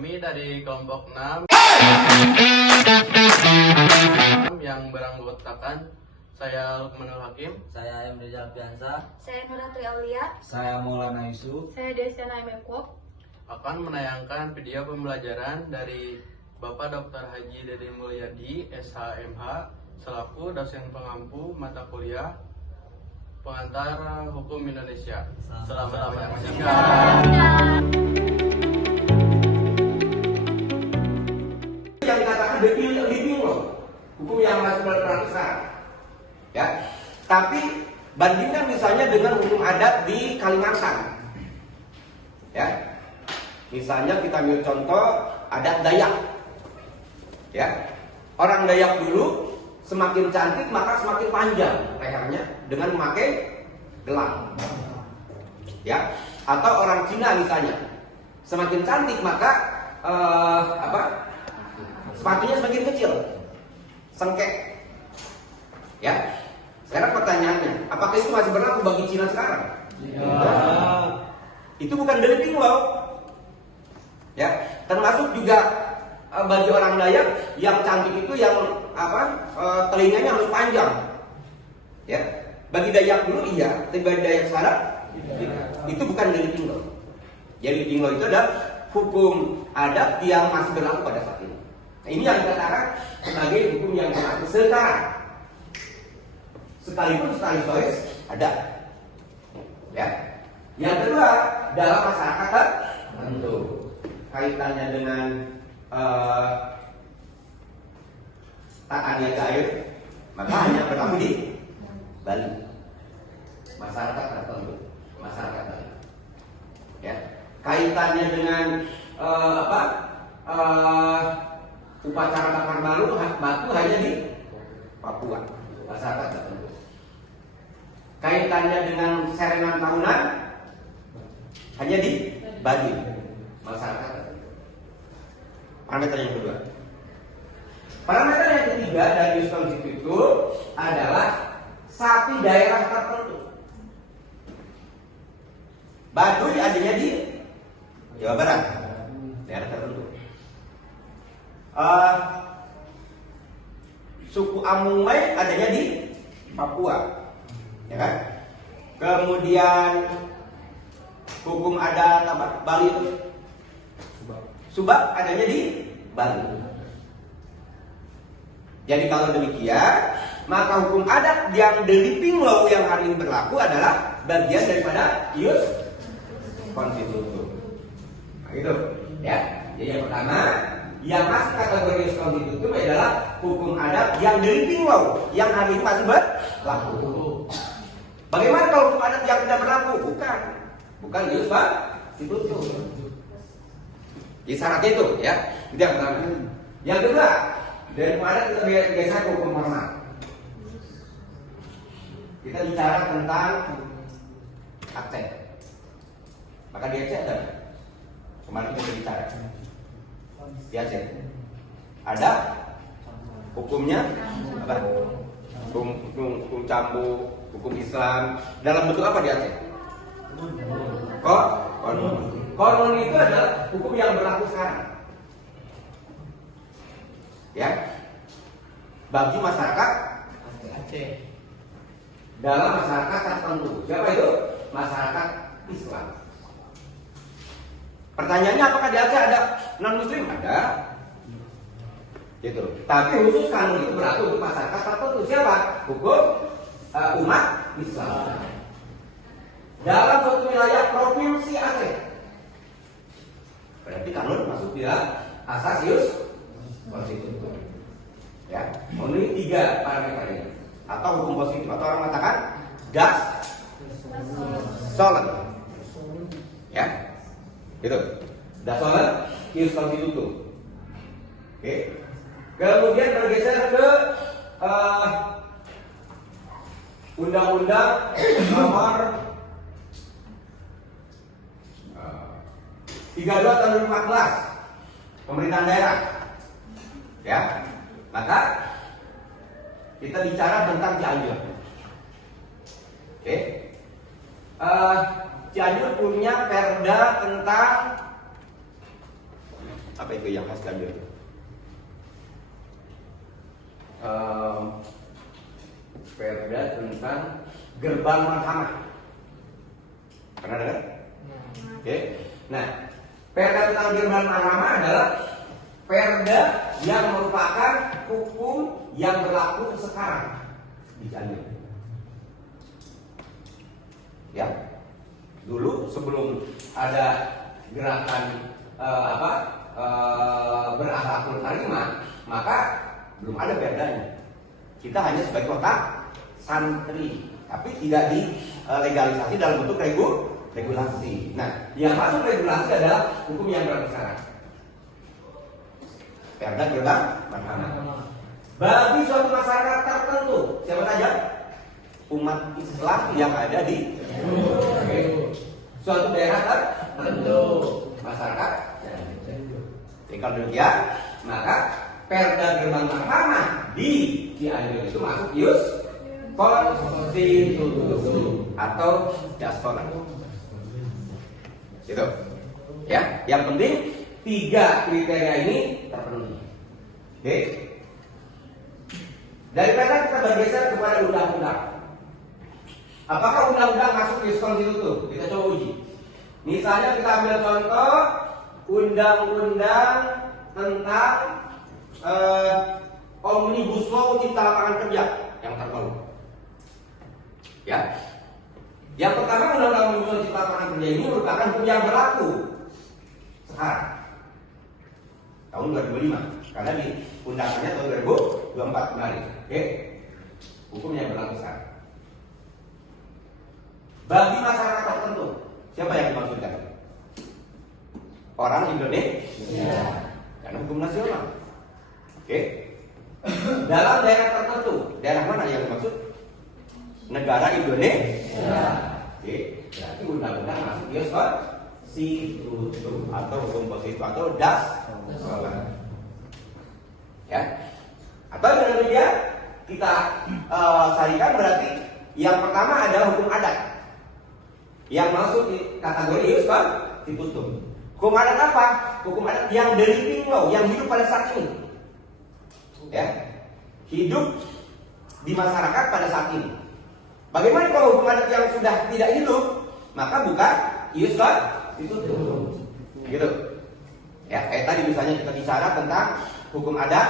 Kami dari kelompok 6 yang beranggotakan saya Lukmanul Hakim, Saya Emre Jalpiansa, Saya Nuratri Aulia, saya Maulana Yusuf. Saya Desiana Mekop. akan menayangkan video pembelajaran dari Bapak Dr. Haji Dede Mulyadi, SHMH, selaku dosen pengampu mata kuliah pengantar hukum Indonesia. Selamat menyaksikan. Yang dikatakan living law, hukum yang masih berlaku sekarang. Ya, tapi bandingkan misalnya dengan hukum adat di Kalimantan. Ya, misalnya kita ambil contoh adat Dayak. Ya, orang Dayak dulu semakin cantik maka semakin panjang lehernya dengan memakai gelang. Ya, atau orang Cina misalnya semakin cantik maka sepatunya semakin kecil, sengkek. Ya, sekarang pertanyaannya, apakah itu masih berlaku bagi Cina sekarang? Ya. Itu bukan living law. Ya, termasuk juga bagi orang Dayak yang cantik itu yang telinganya harus panjang. Ya, bagi Dayak dulu iya, tapi bagi Dayak sekarang itu bukan living law. Jadi living law itu adalah hukum adat yang masih berlaku pada saat ini. Nah, ini yang dikatakan sebagai hukum yang berlaku sekarang. Sekalipun setelah historis ada. Ya. Yang kedua, dalam masyarakat tertentu kaitannya dengan tata niaga air, maka hanya berlaku di Bali. Masyarakat tertentu, masyarakat Bali. Ya. Kaitannya dengan upacara bakar batu hanya di Papua, masyarakat tertentu. Kaitannya dengan serengan tahunan hanya di Bali, masyarakat tertentu. Parameter yang kedua. Parameter yang ketiga dari Yusuf itu adalah sapi daerah tertentu. Baduy adanya di Jawa Barat, daerah tertentu. Suku Amungmai adanya di Papua, ya kan? Kemudian hukum adat Bali itu Subak adanya di Bali. Jadi kalau demikian, maka hukum adat yang the living law yang hari ini berlaku adalah bagian daripada ius constitutum. Nah, gitu, ya. Jadi yang pertama, yang masuk kategori ius constitutum adalah hukum adat yang the living law yang hari ini masih berlaku. Bagaimana kalau hukum adat yang tidak berlaku? Bukan ius constitutum. Jadi syaratnya itu, ya. Itu yang pertama. Yang kedua, dari hukum adat kita geser ke hukum formal. Kita bicara tentang Aceh. Maka di Aceh ada. Kemarin kita bicara. Di Aceh ada hukumnya apa? Hukum cambuk, hukum Islam. Dalam bentuk apa di Aceh? Konon. Konon itu adalah hukum yang berlaku sekarang. Ya, bagi masyarakat Aceh. Dalam masyarakat tertentu. Siapa itu? Masyarakat Islam. Pertanyaannya, apakah di Aceh ada non-muslim? Ada. Gitu. Tapi khusus kanun itu berlaku untuk masyarakat tertentu. Siapa? Hukum umat Islam. Dalam suatu wilayah provinsi Aceh. Berarti kanun masuk di asas ius constitutum. Ya, memenuhi 3 parameter ini. Atau hukum positif, atau orang mengatakan das solen. Ya, gitu. Das solen ius constitutum. Oke. Kemudian bergeser ke Undang-Undang Nomor 32 tahun 2014 pemerintahan daerah. Ya, maka kita bicara tentang Cianjur. Oke. Cianjur punya perda tentang Apa itu yang harus diambil? Perda tentang gerbang mahkamah. Pernah dengar? Oke. Nah, perda tentang gerbang mahkamah adalah perda yang merupakan hukum yang berlaku sekarang di Cianjur. Ya, dulu sebelum ada gerakan berakhlakul karimah, maka belum ada perdanya. Kita hanya sebagai kota santri, tapi tidak dilegalisasi dalam bentuk regulasi. Nah, yang masuk regulasi adalah hukum yang berlaku sekarang. Perda gerbang mahkamah. Bagi suatu masyarakat tertentu, siapa saja? Umat Islam yang ada di suatu daerah tertentu, masyarakat. Jadi kalau demikian, maka perda gerbang mahkamah di Cianjur itu masuk ius konstitusi atau dastolan. Gitu. Ya, yang penting 3 kriteria ini terpenuhi. Oke. Daripada kita bergeser kepada undang-undang. Apakah undang-undang masuk ius konstitusi? Kita coba uji. Misalnya kita ambil contoh undang-undang tentang Omnibus Law Cipta Lapangan Kerja yang terbaru. Ya. Yang pertama, undang-undang Omnibus Law Cipta Lapangan Kerja ini merupakan hukum yang berlaku sekarang tahun 2005 karena diundangkannya tahun 2024 kemarin. Oke. Hukum yang berlaku sekarang. Bagi masyarakat tertentu, siapa yang dimaksudkan? Orang Indonesia. Karena hukum nasional. Oke. Dalam daerah tertentu, daerah mana yang dimaksud? Negara Indonesia. Oke. Berarti undang-undang masuk ius konstitusi atau hukum positif atau dastolan. Ya. Atau dengan demikian kita sarikan berarti yang pertama adalah hukum adat yang masuk di kategori ius konstitusi. Hukum adat apa? Hukum adat yang the living law, yang hidup pada saat ini. Ya, hidup di masyarakat pada saat ini. Bagaimana kalau hukum adat yang sudah tidak hidup? Maka bukan ius konstitusi. Gitu. Ya, kayak tadi misalnya kita bicara tentang hukum adat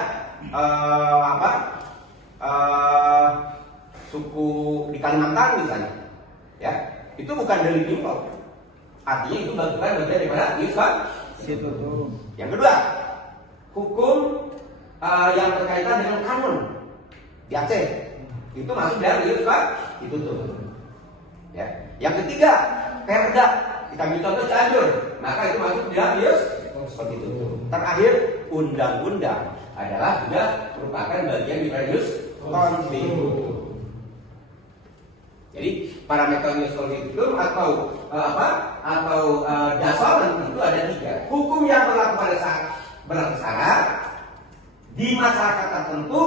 suku di Kalimantan misalnya. Ya, itu bukan the living law. Artinya itu bukan bagian daripada ius konstitusi. Yang kedua, hukum yang berkaitan dengan kanun di Aceh itu masuk dari ius konstitusi. Ya. Yang ketiga, perda. Kita ambil contoh Cianjur, maka itu masuk di dalam ius konstitusi. Terakhir, undang-undang adalah juga merupakan bagian dari ius konstitusi. Jadi parameter ius konstitusi atau dastolan itu ada 3. Hukum yang berlaku pada saat berlaku sekarang di masyarakat tertentu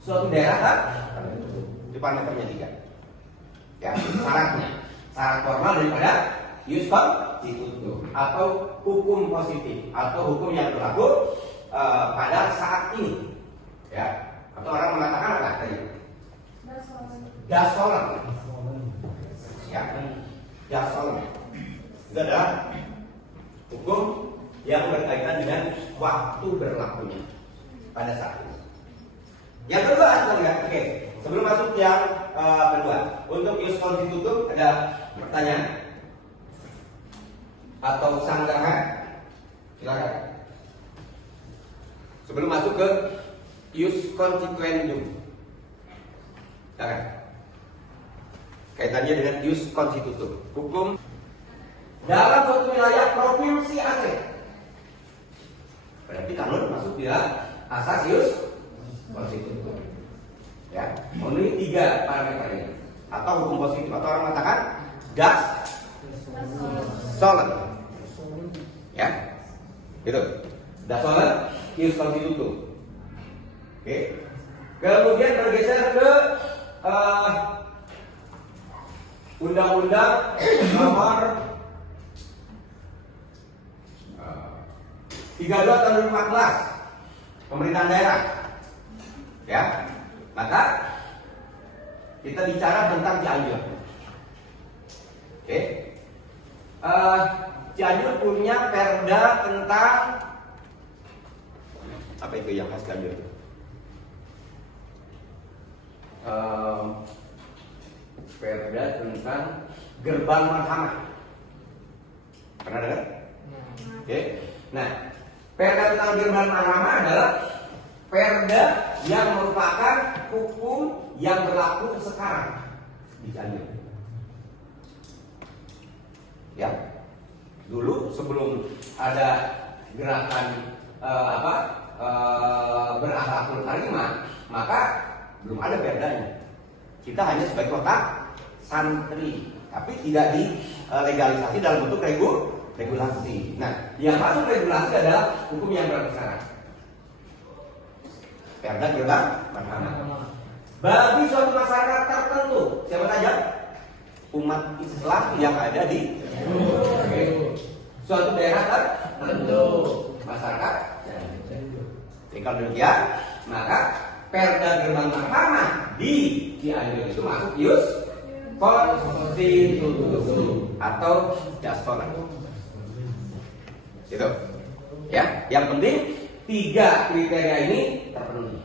suatu daerah tertentu. Itu parameternya 3. Ya, syaratnya syarat formal daripada ius konstitusi atau hukum positif atau hukum yang berlaku pada saat ini. Ya, atau orang mengatakan apa tadi? Dastolan. Ya, dastolan. Itu adalah hukum yang berkaitan dengan waktu berlakunya pada saat ini. Yang kedua, kita lihat. Oke, sebelum masuk yang kedua, untuk ius konstitusi ada pertanyaan atau sanggahan? Silakan. Sebelum masuk ke ius constituendum, silakan. Kaitannya dengan ius konstitusi, hukum dalam suatu wilayah provinsi Aceh. Berarti kanun masuk di asas ius konstitusi. Ya, memenuhi 3 parameter ini. Atau hukum positif atau orang mengatakan dastolan. Ya, itu dastolan ius konstitusi. Oke. Kemudian bergeser ke Undang-Undang nomor 13 32 tahun 2014 pemerintahan daerah. Ya. Maka kita bicara tentang Cianjur. Oke. Cianjur punya perda tentang apa itu yang khas Cianjur? Perda tentang gerbang marhamah. Pernah dengar? Oke. Nah, perda tentang gerbang marhamah adalah perda yang merupakan hukum yang berlaku sekarang di Cianjur. Ya, dulu sebelum ada gerakan berakhlakul karimah, maka belum ada perdanya. Kita hanya sebagai kota santri, tapi tidak dilegalisasi dalam bentuk regulasi. Nah, yang masuk regulasi adalah hukum yang berlaku sekarang. Perda gerbang marhamah. Bagi suatu masyarakat tertentu, siapa saja? Umat Islam yang ada di suatu daerah tertentu, masyarakat. Jadi kalau demikian, maka perda gerbang marhamah di Cianjur itu masuk ius konstitusi atau jaspora. Gitu. Ya, yang penting 3 kriteria ini terpenuhi.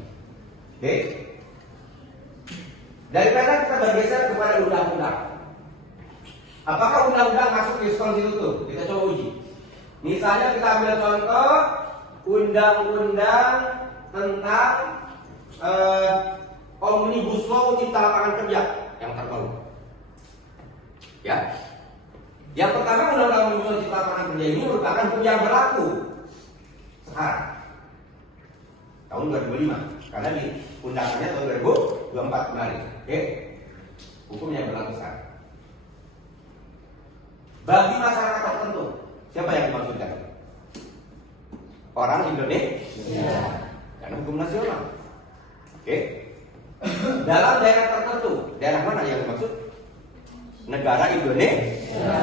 Oke. Dari perda kita bergeser kepada undang-undang. Apakah undang-undang masuk ius konstitusi? Kita coba uji. Misalnya kita ambil contoh undang-undang tentang Omnibus Law Cipta Lapangan Kerja yang terbaru. Ya. Yang pertama, undang-undang Omnibus Law Cipta Lapangan Kerja ini merupakan hukum yang berlaku sekarang tahun 2005 karena diundangkannya tahun 2024 kemarin. Oke. Hukum yang berlaku sekarang. Bagi masyarakat tertentu, siapa yang dimaksudkan? Orang Indonesia. Karena hukum nasional. Oke. Dalam daerah tertentu, daerah mana yang dimaksud? Negara Indonesia.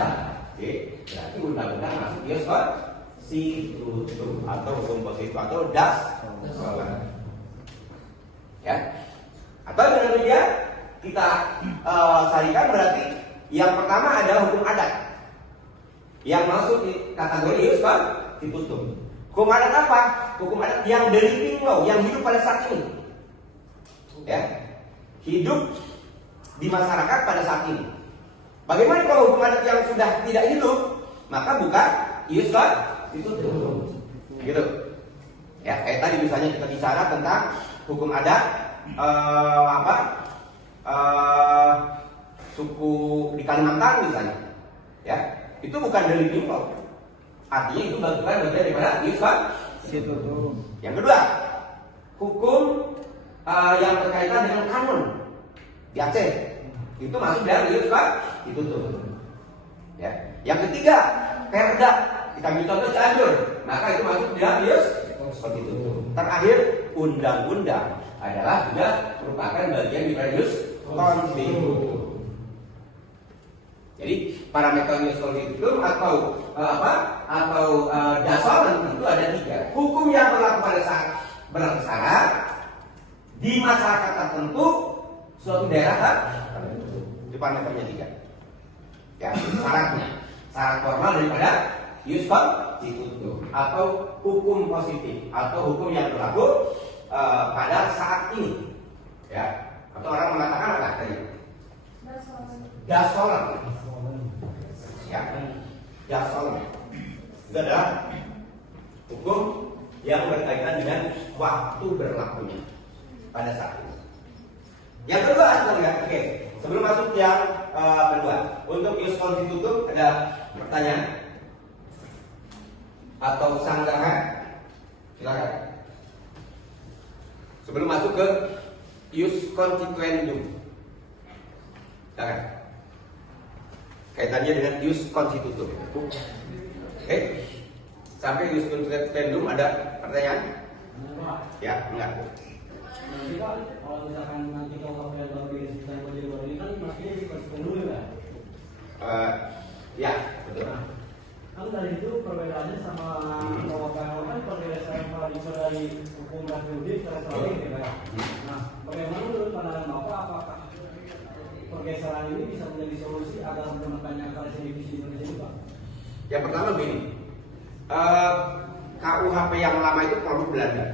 Oke. Berarti undang-undang masuk ius konstitusi atau hukum positif atau das. Ya. Atau dengan demikian kita sarikan berarti yang pertama adalah hukum adat yang masuk di kategori ius konstitusi. Hukum adat apa? Hukum adat yang the living law, yang hidup pada saat ini. Ya. Hidup di masyarakat pada saat ini. Bagaimana kalau hukum adat yang sudah tidak hidup? Maka bukan ius konstitusi. Gitu. Ya, kayak tadi misalnya kita bicara tentang hukum adat suku di Kalimantan misalnya. Ya, itu bukan the living law. Artinya itu bukan bagian daripada ius konstitusi. Yang kedua, hukum yang berkaitan dengan kanun di Aceh itu masuk dari ius konstitusi. Ya. Yang ketiga, perda. Kita ambil contoh Cianjur, maka itu masuk dari ius konstitusi. Terakhir, undang-undang adalah juga merupakan bagian dari ius konstitusi. Jadi parameter ius konstitusi atau dasaran itu ada 3. Hukum yang berlaku pada saat berlaku sekarang di masyarakat tertentu suatu daerah tertentu. Itu parameternya 3. Ya, syarat formal daripada ius konstitusi atau hukum positif atau hukum yang berlaku pada saat ini. Ya, atau orang mengatakan apa tadi? Dasaran. Ya, dasaran. Itu adalah hukum yang berkaitan dengan waktu berlakunya pada saat ini. Yang kedua, kita lihat. Oke, sebelum masuk yang kedua, untuk ius konstitusi ada pertanyaan atau sanggahan? Silakan. Sebelum masuk ke ius constituendum, silakan. Kaitannya dengan ius konstitusi. Oke, sampai ius constituendum ada pertanyaan? Ya, enggak. Nanti Pak, kalau misalkan nanti kalau yang baru ini kan maksudnya dikonstitusi dulu ya? Ya, betul. Kan dari itu perbedaannya sama kalau kan pergeseran ini bisa menjadi solusi agar menekannya akar divisi di Indonesia ini, Pak? Yang pertama begini, KUHP yang lama itu produk Belanda,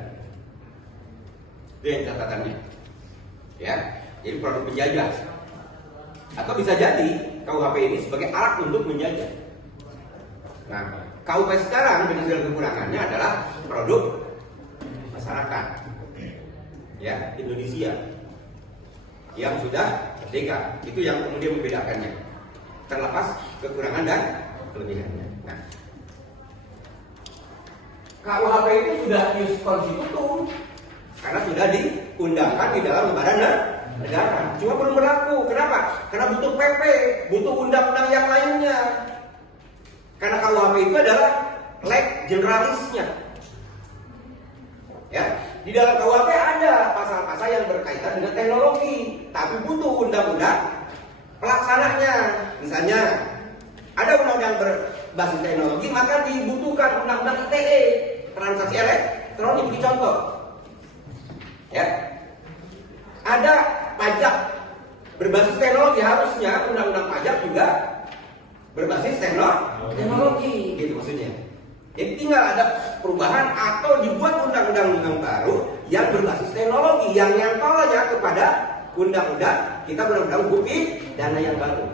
itu yang catatannya, ya. Jadi produk penjajah, atau bisa jadi KUHP ini sebagai alat untuk menjajah. Nah, KUHP sekarang dengan segala kekurangannya adalah produk masyarakat, ya, Indonesia yang sudah merdeka. Itu yang kemudian membedakannya, terlepas kekurangan dan kelebihannya. Nah, KUHP itu sudah ius constitutum karena sudah diundangkan di dalam lembaran negara. Cuma belum berlaku. Kenapa? Karena butuh PP, butuh undang-undang yang lainnya. Karena KUHP itu adalah leg generalisnya. Ya, di dalam KUHP ada pasal-pasal yang berkaitan dengan teknologi, tapi butuh undang-undang pelaksananya. Misalnya, ada undang-undang berbasis teknologi, maka dibutuhkan undang-undang ITE, transaksi elektronik, di contoh. Ya, ada pajak berbasis teknologi, harusnya undang-undang pajak juga berbasis teknologi, gitu maksudnya. Jadi tinggal ada perubahan atau dibuat undang-undang baru yang berbasis teknologi yang nyantolnya kepada undang-undang kita undang-undang hukum pidana yang baru.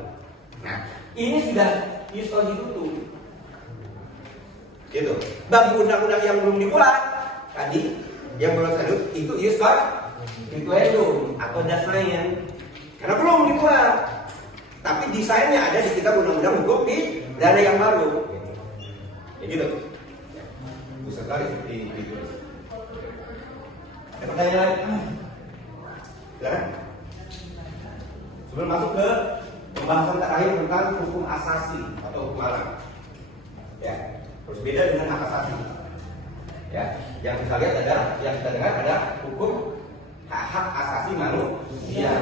Nah, ini sudah ius constitutum. Gitu. Bagi undang-undang yang belum dibuat tadi, yang belum sadut itu ius constituendum atau dasarnya, karena belum dibuat. Tapi desainnya ada di kitab undang-undang hukum pidana yang baru. Ya gitu. Bisa sekali ditulis. Ada pertanyaan? Silakan. Sebelum masuk ke pembahasan terakhir tentang hukum asasi atau hukum alam. Ya, berbeda dengan hak asasi. Ya, yang kita lihat ada, yang kita dengar ada hukum hak asasi manusia.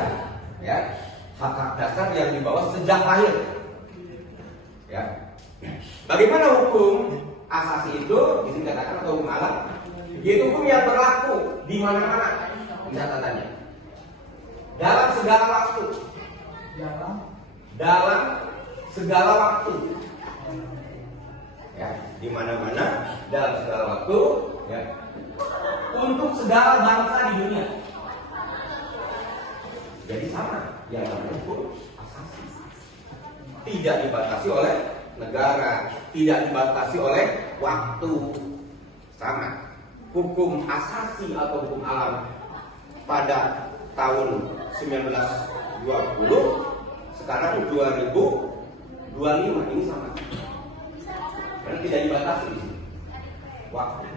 Ya, hak-hak dasar yang dibawa sejak lahir. Ya. Bagaimana hukum asasi itu dikatakan atau hukum alam? Yaitu hukum yang berlaku di mana-mana, catatannya. Dalam segala waktu. Dalam segala waktu. Ya, di mana-mana, dalam segala waktu, ya. Untuk segala bangsa di dunia. Jadi sama, yang namanya hukum asasi. Tidak dibatasi oleh negara, tidak dibatasi oleh waktu. Sama. Hukum asasi atau hukum alam pada tahun 1920, sekarang 2025 ini sama. Karena tidak dibatasi di sini waktu.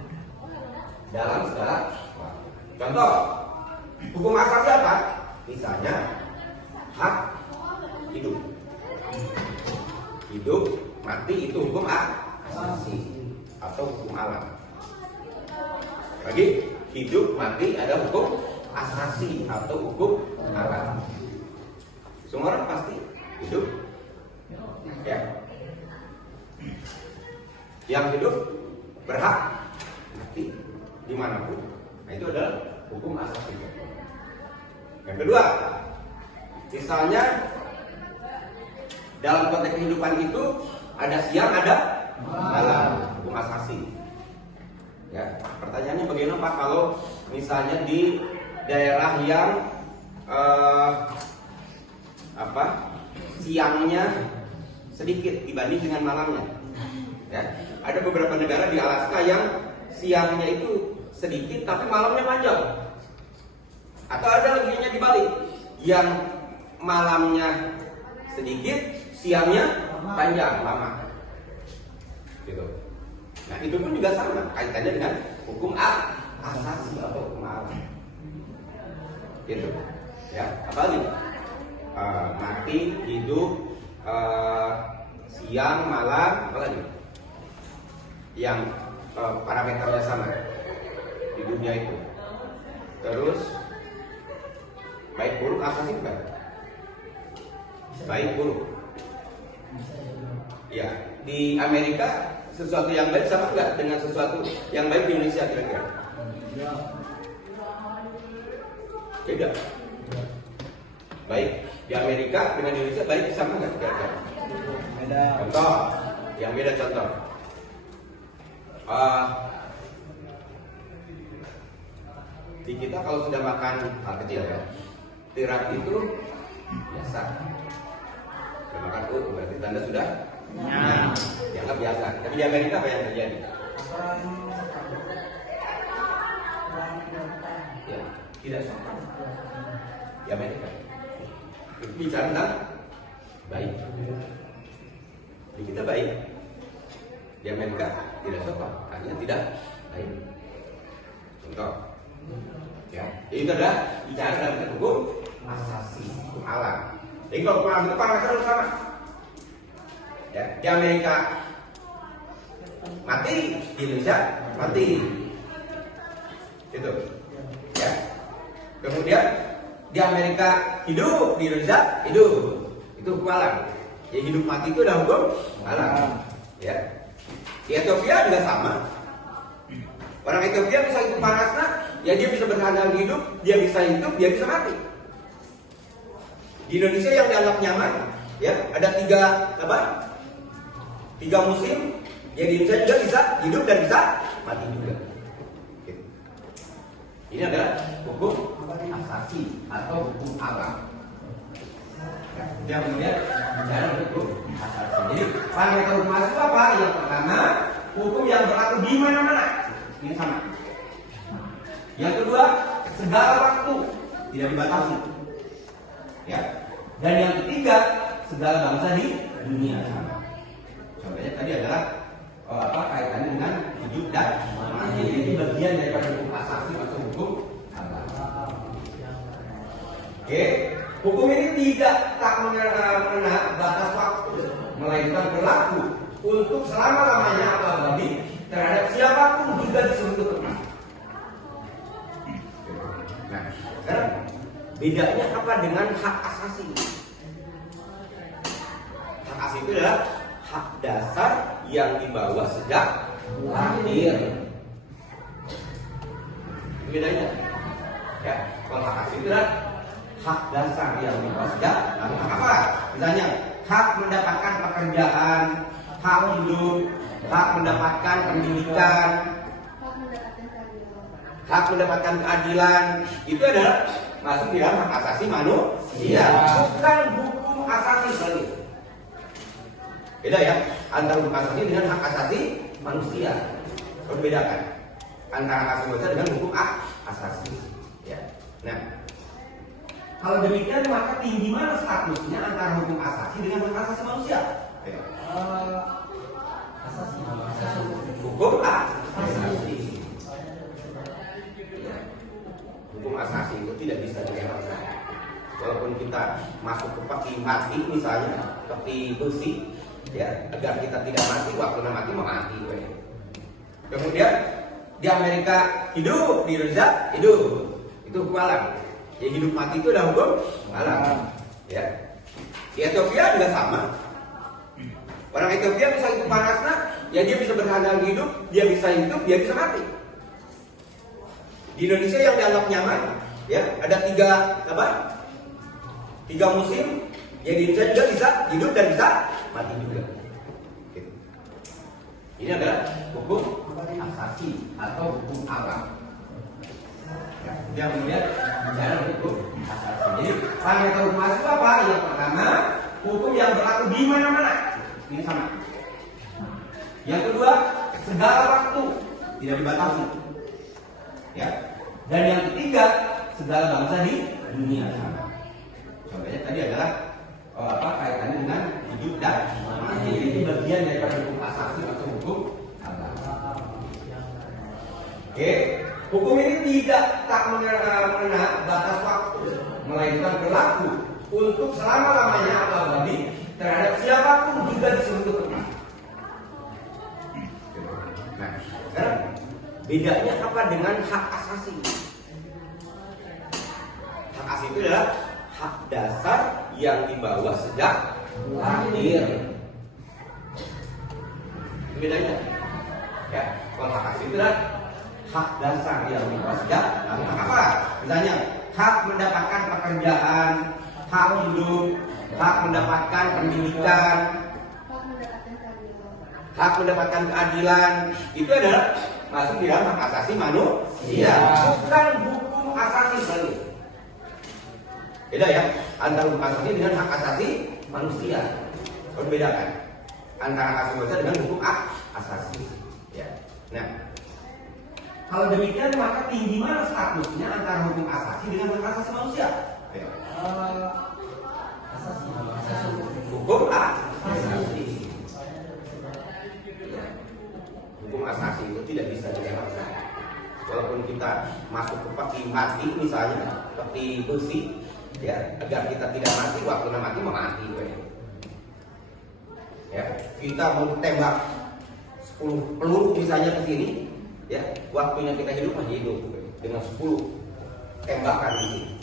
Dalam segala waktu. Contoh, hukum asasi apa? Misalnya hak hidup. Hidup, mati itu hukum asasi atau hukum alam. Lagi, hidup, mati ada hukum asasi atau hukum alam. Semua orang pasti hidup, ya. Yang hidup berhak mati dimanapun. Nah, itu adalah hukum asasi. Yang kedua, misalnya dalam konteks kehidupan itu ada siang, ada malam, hukum asasi. Ya, pertanyaannya bagaimana Pak kalau misalnya di daerah yang siangnya sedikit dibanding dengan malamnya. Ya, ada beberapa negara di Alaska yang siangnya itu sedikit tapi malamnya panjang. Atau ada lagi yang dibalik, yang malamnya sedikit, siangnya panjang, lama. Gitu. Nah, itu pun juga sama kaitannya dengan hukum asasi atau hukum alam. Gitu. Ya, apalagi? Mati, hidup, siang, malam, apalagi? Yang parameternya sama di dunia itu. Terus baik buruk asasi bukan? Baik buruk. Ya, di Amerika sesuatu yang baik sama enggak dengan sesuatu yang baik di Indonesia kira-kira? Beda. baik di Amerika dengan Indonesia baik sama nggak kira-kira? Beda. Contoh, yang beda contoh. Di kita kalau sudah makan hal kecil ya, tirat itu biasa. Sudah makan berarti tanda sudah dianggap biasa. Tapi di Amerika apa yang terjadi? Ya, tidak sopan. Di Amerika itu bicara tentang baik. Di kita baik. Di Amerika tidak sopan, artinya tidak baik. Contoh, ya, itu adalah bicara dalam hukum asasi, hukum alam. Jadi kalau hukum alam itu parameter harus sama. Ya, di Amerika mati, di Indonesia mati. Itu, ya. Kemudian di Amerika hidup, di Indonesia hidup. Itu hukum alam. Ya, hidup mati itu adalah hukum alam. Ya. Di Ethiopia juga sama. Orang Ethiopia bisa hidup panasnya, ya dia bisa bertahan hidup, dia bisa hidup, dia bisa mati. Di Indonesia yang dianggap nyaman, ya ada tiga musim, ya di Indonesia juga bisa hidup dan bisa mati juga. Ini adalah hukum asasi atau hukum alam. Yang kemudian bicara hukum asasi. Jadi parameter hukum asasi itu apa? Yang pertama, hukum yang berlaku di mana-mana. Ini sama. Yang kedua, segala waktu tidak dibatasi. Ya. Dan yang ketiga, segala bangsa di dunia sama. Contohnya tadi adalah kaitannya dengan hidup dan mati. Ini bagian daripada hukum asasi atau hukum alam. Oke, hukum ini tak mengenal batas waktu, melainkan berlaku untuk selama-lamanya atau abadi terhadap siapapun juga di seluruh tempat. Nah, sekarang bedanya apa dengan hak asasi? Hak asasi itu adalah hak dasar yang dibawa sejak lahir. Bedanya, ya, kalau hak asasi itu adalah hak dasar yang dibawa sejak lahir. Apa? Misalnya, hak mendapatkan pekerjaan, hak hidup, hak mendapatkan pendidikan, hak mendapatkan keadilan, itu adalah masuk di dalam hak asasi manusia, bukan hukum asasi lagi. Beda ya, antara hukum asasi dengan hak asasi manusia. Perbedakan antara hak asasi manusia dengan hukum asasi. Ya. Nah, kalau demikian maka tinggi mana statusnya antara hukum asasi dengan hak asasi manusia? Ayo. Hukum asasi. Ya. Hukum asasi itu tidak bisa dielakkan. Walaupun kita masuk ke peti mati misalnya, peti besi, ya agar kita tidak mati, waktu mati mau mati. Kemudian di Amerika hidup, di Indonesia hidup. Itu hukum alam. Ya hidup mati itu adalah hukum alam. Ya. Di Ethiopia juga sama. Orang Ethiopia bisa hidup panasnya, ya dia bisa bertahan hidup, dia bisa hidup, dia bisa mati. Di Indonesia yang dianggap nyaman, ya ada tiga musim, ya di Indonesia juga bisa hidup dan bisa mati juga. Ini adalah hukum asasi atau hukum alam. Ya, yang kemudian bicara hukum asasi. Jadi parameter hukum asasi apa? Yang pertama, hukum yang berlaku di mana-mana. Ini sama. Yang kedua, segala waktu tidak dibatasi. Ya. Dan yang ketiga, segala bangsa di dunia sama. Contohnya tadi adalah kaitannya dengan hidup dan mati. Ini bagian daripada hukum asasi atau hukum alam. Oke, hukum ini tak mengenal batas waktu, melainkan berlaku untuk selama-lamanya atau abadi terhadap siapapun juga di seluruh tempat. Nah, sekarang bedanya apa dengan hak asasi? Hak asasi itu adalah hak dasar yang dibawa sejak lahir. Bedanya, ya, kalau hak asasi itu adalah hak dasar yang dibawa sejak lahir. Apa? Misalnya, hak mendapatkan pekerjaan, hak hidup, hak mendapatkan pendidikan, hak mendapatkan keadilan, itu adalah masuk di dalam hak asasi manusia, bukan hukum asasi sekali. Beda ya, antara hukum asasi dengan hak asasi manusia. Berbeda kan? Antara hak asasi manusia dengan hukum asasi. Ya. Nah, kalau demikian maka tinggi mana statusnya antara hukum asasi dengan hak asasi manusia? Ya. Hukum asasi. Ya. Hukum asasi itu tidak bisa dilewatkan. Walaupun kita masuk ke peti mati misalnya, peti besi, ya, agar kita tidak mati, waktu mati mau mati. Ya, kita mau tembak 10 peluru misalnya ke sini, ya, waktunya kita hidup masih hidup dengan 10 tembakan di sini.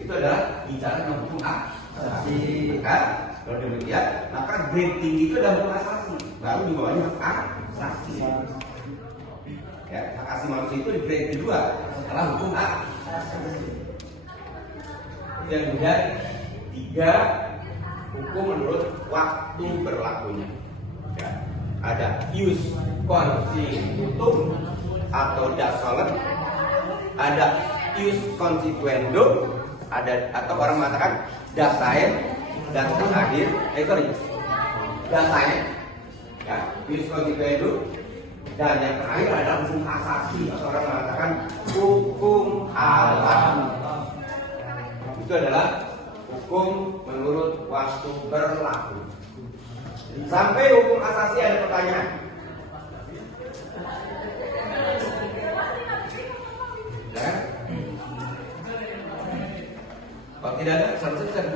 Itu adalah bicara tentang hukum asasi, kan? Kalau demikian, maka grade tinggi itu adalah hukum asasi, baru di bawahnya hak asasi. Ya, hak asasi manusia itu di grade kedua setelah hukum asasi. Yang kemudian 3, hukum menurut waktu berlakunya. Ya, ada ius constitutum atau das solet, ada ius consequendum, ada atau orang mengatakan das saen dan terakhir das saen, ya, ius consequendum, dan yang terakhir adalah hukum asasi atau orang mengatakan hukum alam. Itu adalah hukum menurut waktu berlaku. Sampai hukum asasi ada pertanyaan. Ya? Kalau tidak ada, selesai.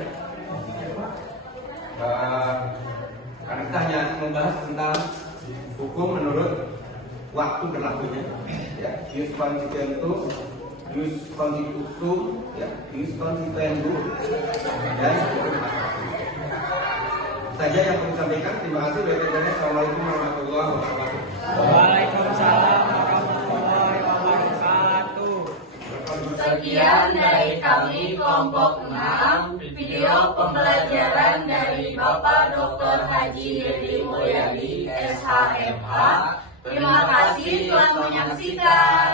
Karena kita hanya membahas tentang hukum menurut waktu berlakunya. Ya, ius constitutum, ius constitutum, ya, ius consequendum, dan hukum asasi. Saja yang perlu disampaikan. Terima kasih. Assalamualaikum warahmatullahi wabarakatuh. Waalaikumsalam warahmatullahi wabarakatuh. Sekian dari kami kelompok 6, video pembelajaran dari Bapak Dr. Haji Dedi Mulyadi, SHMH. Terima kasih telah menyaksikan.